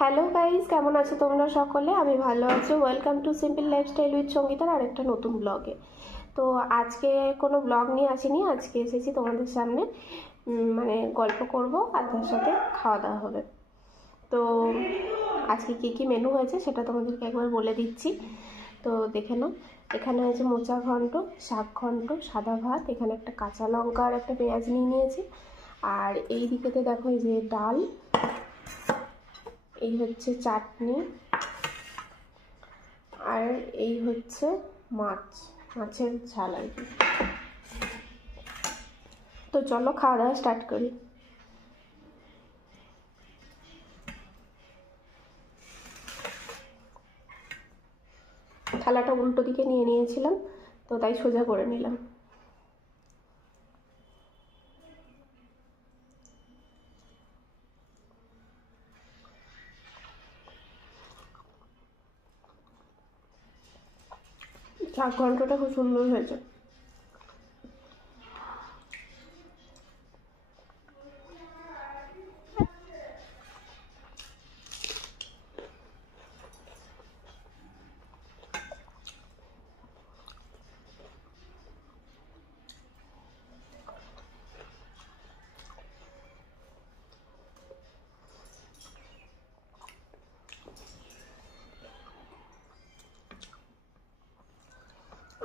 Hello guys, কেমন আছো তোমরা সকলে? আমি ভালো আছি। Welcome to simple lifestyle with সঙ্গীতার আরেকটা নতুন ব্লগে। তো আজকে কোনো ব্লগ নিয়ে আসিনি, আজকে এসেছি তোমাদের সামনে মানে গল্প করব আর তার সাথে খাওয়া দাওয়া হবে। তো আজকে কী কী মেনু হয়েছে সেটা তোমাদেরকে একবার বলে দিচ্ছি, তো দেখে নাও। এখানে হয়েছে মোচা ঘন্ট, শাক ঘন্ট, সাদা ভাত, এখানে একটা কাঁচা লঙ্কা আর একটা পেঁয়াজ নিয়ে নিয়েছি। আর এই দিকেতে দেখো এই যে ডাল, এই হচ্ছে চাটনি, আর এই হচ্ছে মাছের ঝাল আর কি। তো চলো খাওয়া দাওয়া স্টার্ট করি। থালাটা উল্টো দিকে নিয়ে নিয়েছিলাম, তো তাই সোজা করে নিলাম। শাক ঘন্টটা খুব সুন্দর হয়েছে।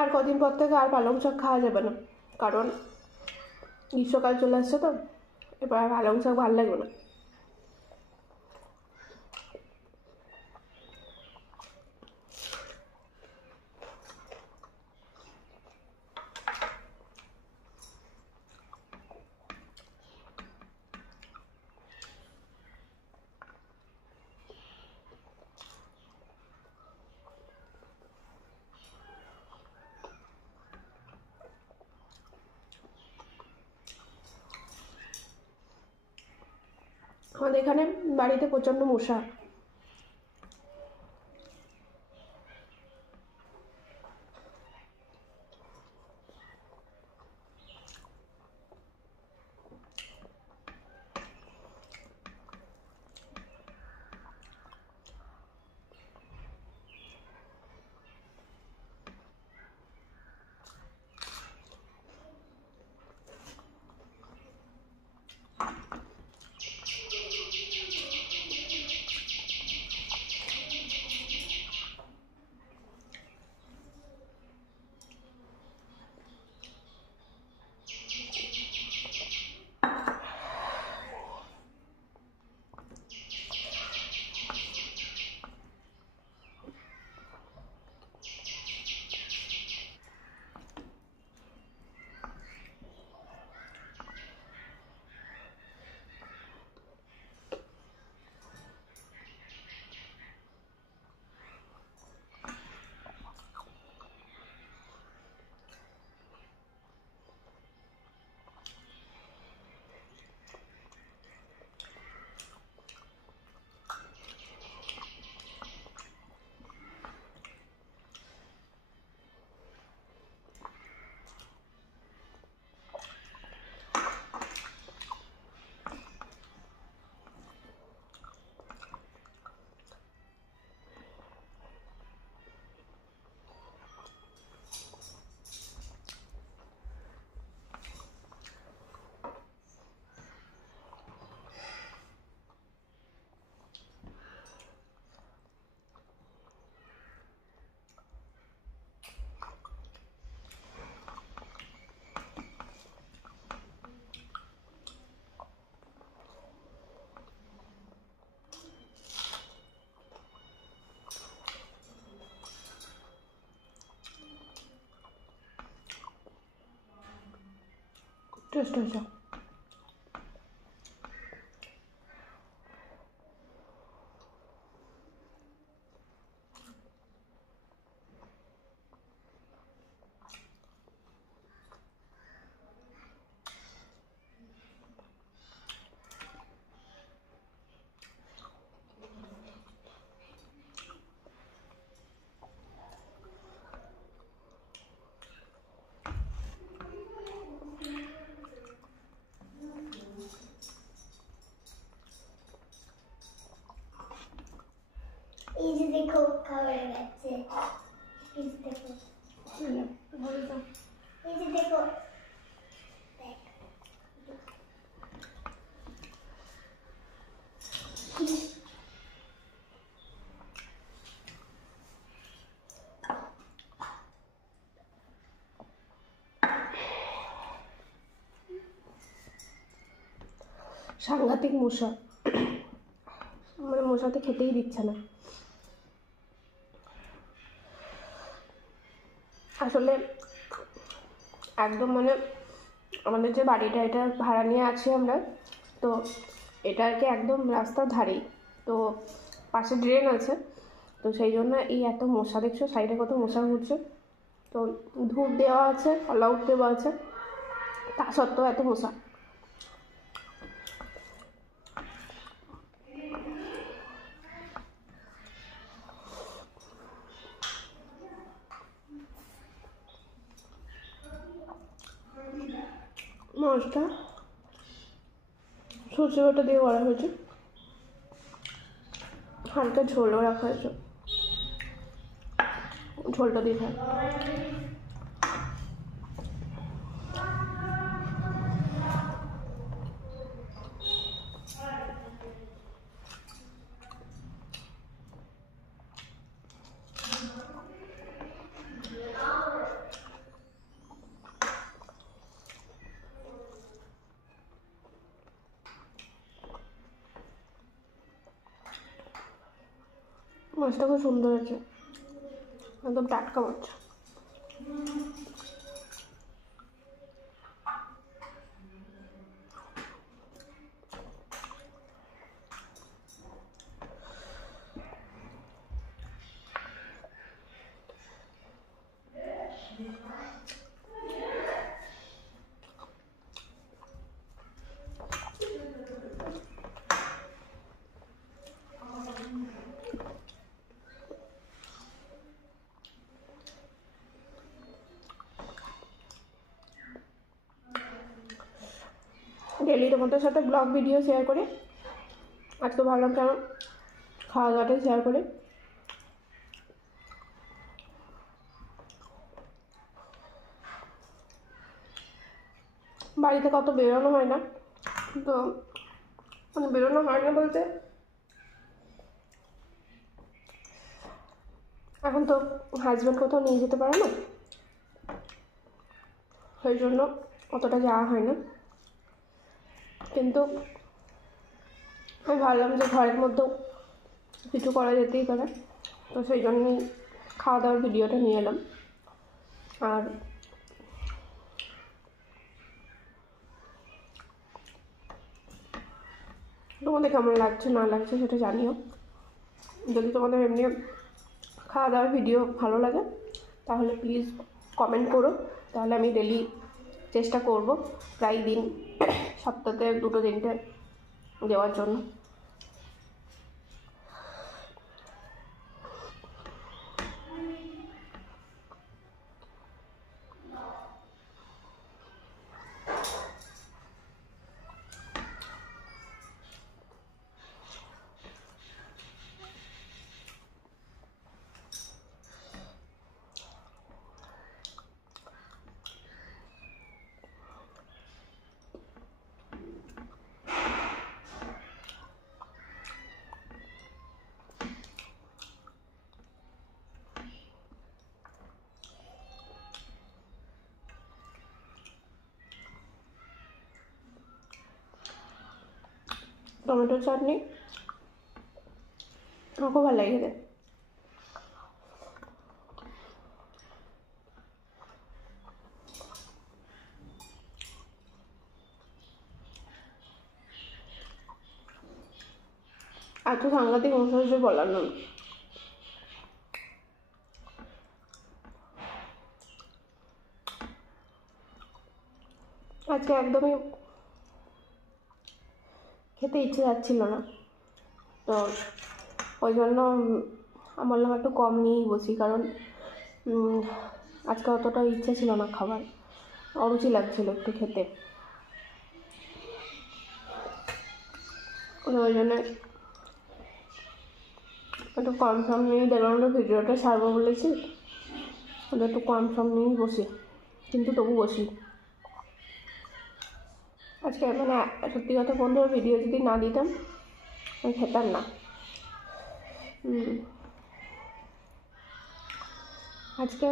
আর কদিন পর থেকে আর পালং শাক খাওয়া যাবে না, কারণ গ্রীষ্মকাল চলে আসছে, তো এবার পালং শাক ভালো লাগবে না। আমাদের এখানে বাড়িতে প্রচণ্ড মশা। টেস্ট হয়েছে। দেখো খাবার গেছে এই দেখো ভালো তো এই যে দেখো দেখ সাংঘাতিক মশা, মানে মশাতে খেতেই দিচ্ছে না। আসলে একদম মানে আমাদের যে বাড়িটা এটা ভাড়া নিয়ে আছি আমরা, তো এটা আর কি একদম রাস্তার ধারেই, তো পাশে ড্রেন আছে, তো সেই জন্য এই এত মশা দেখছো, সাইডে কত মশা ঘুরছে। তো ধূপ দেওয়া আছে, অল আউট দেওয়া আছে, তা সত্ত্বেও এত মশা। মাছটা সর্ষে বাটা দিয়ে করা হয়েছে, হালকা ঝোলও রাখা হয়েছে, ঝোলটা দিয়ে খায়। মাছটা খুব সুন্দর আছে, একদম টাটকা মাছ। ডেলি তোমাদের সাথে ব্লগ ভিডিও শেয়ার করি, আজকে ভাবলাম কেন খাওয়া দাওয়াটা শেয়ার করি। বাড়িতে কত বেরোনো হয় না, তো মানে বেরোনো হয় না বলতে এখন তো হাজব্যান্ড কোথাও নিয়ে যেতে পারে না, সেই জন্য অতটা যাওয়া হয় না। কিন্তু আমি ভাবলাম যে ঘরের মধ্যেও কিছু করা যেতেই পারে, তো সেই জন্যই খাওয়া দাওয়ার ভিডিওটা নিয়ে এলাম। আর তোমাদের কেমন লাগছে না লাগছে সেটা জানিও। যদি তোমাদের এমনি খাওয়া দাওয়ার ভিডিও ভালো লাগে তাহলে প্লিজ কমেন্ট করো, তাহলে আমি ডেলি চেষ্টা করব প্রায় দিন সপ্তাহে 2-3টে দেওয়ার জন্য। টমেটো চাটনি আমার খুব ভালো লাগে খেতে। এত সাংঘাতিক মশা হচ্ছে বলার নয়। আজকে একদমই খেতে ইচ্ছে যাচ্ছিল না, তো ওই জন্য বললাম একটু কম নিয়েই বসি, কারণ আজকে অতটা ইচ্ছে ছিল না খাবার, অরুচি লাগছিল একটু খেতে, ওই জন্য একটু কম সম নিয়েই দেখলাম তো ভিডিওটা ছাড়বো বলেছি, ওদের একটু কম সম নিয়েই বসি, কিন্তু তবু বসি। আজকে মানে সত্যি কথা বন্ধু, ভিডিও যদি না দিতাম আমি খেতাম না। আজকে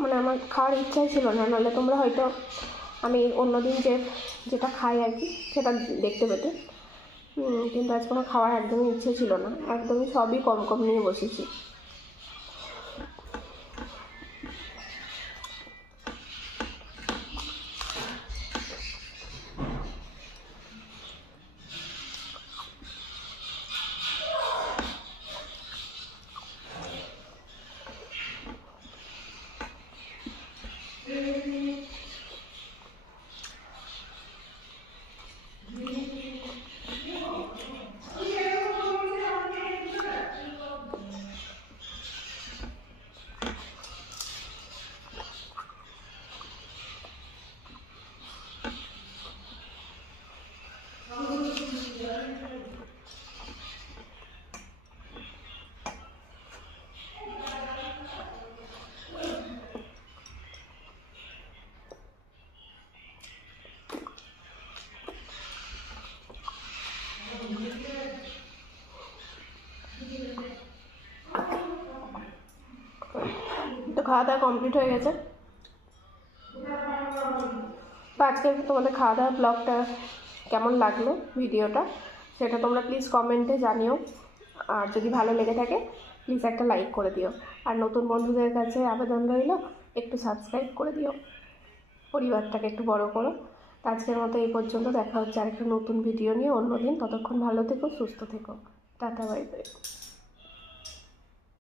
মানে আমার খাওয়ার ইচ্ছাই ছিল না, নাহলে তোমরা হয়তো আমি অন্যদিন যেটা খাই আর কি সেটা দেখতে পেতে, কিন্তু আজকে আমার খাওয়ার একদমই ইচ্ছে ছিল না, একদমই সবই কম কম নিয়ে বসেছি। তো খাওয়া দাওয়া কমপ্লিট হয়ে গেছে। তো আজকে তোমাদের খাওয়া দাওয়া ব্লগটা কেমন লাগলো ভিডিওটা সেটা তোমরা প্লিজ কমেন্টে জানিও, আর যদি ভালো লেগে থাকে প্লিজ একটা লাইক করে দিও, আর নতুন বন্ধুদের কাছে আবেদন রইল একটু সাবস্ক্রাইব করে দিও, পরিবারটাকে একটু বড় করো। তো আজকের মতো এই পর্যন্ত, দেখা হচ্ছে আরেকটা নতুন ভিডিও নিয়ে অন্য দিন। ততক্ষণ ভালো থেকো, সুস্থ থেকো, টাটা, বাই বাই।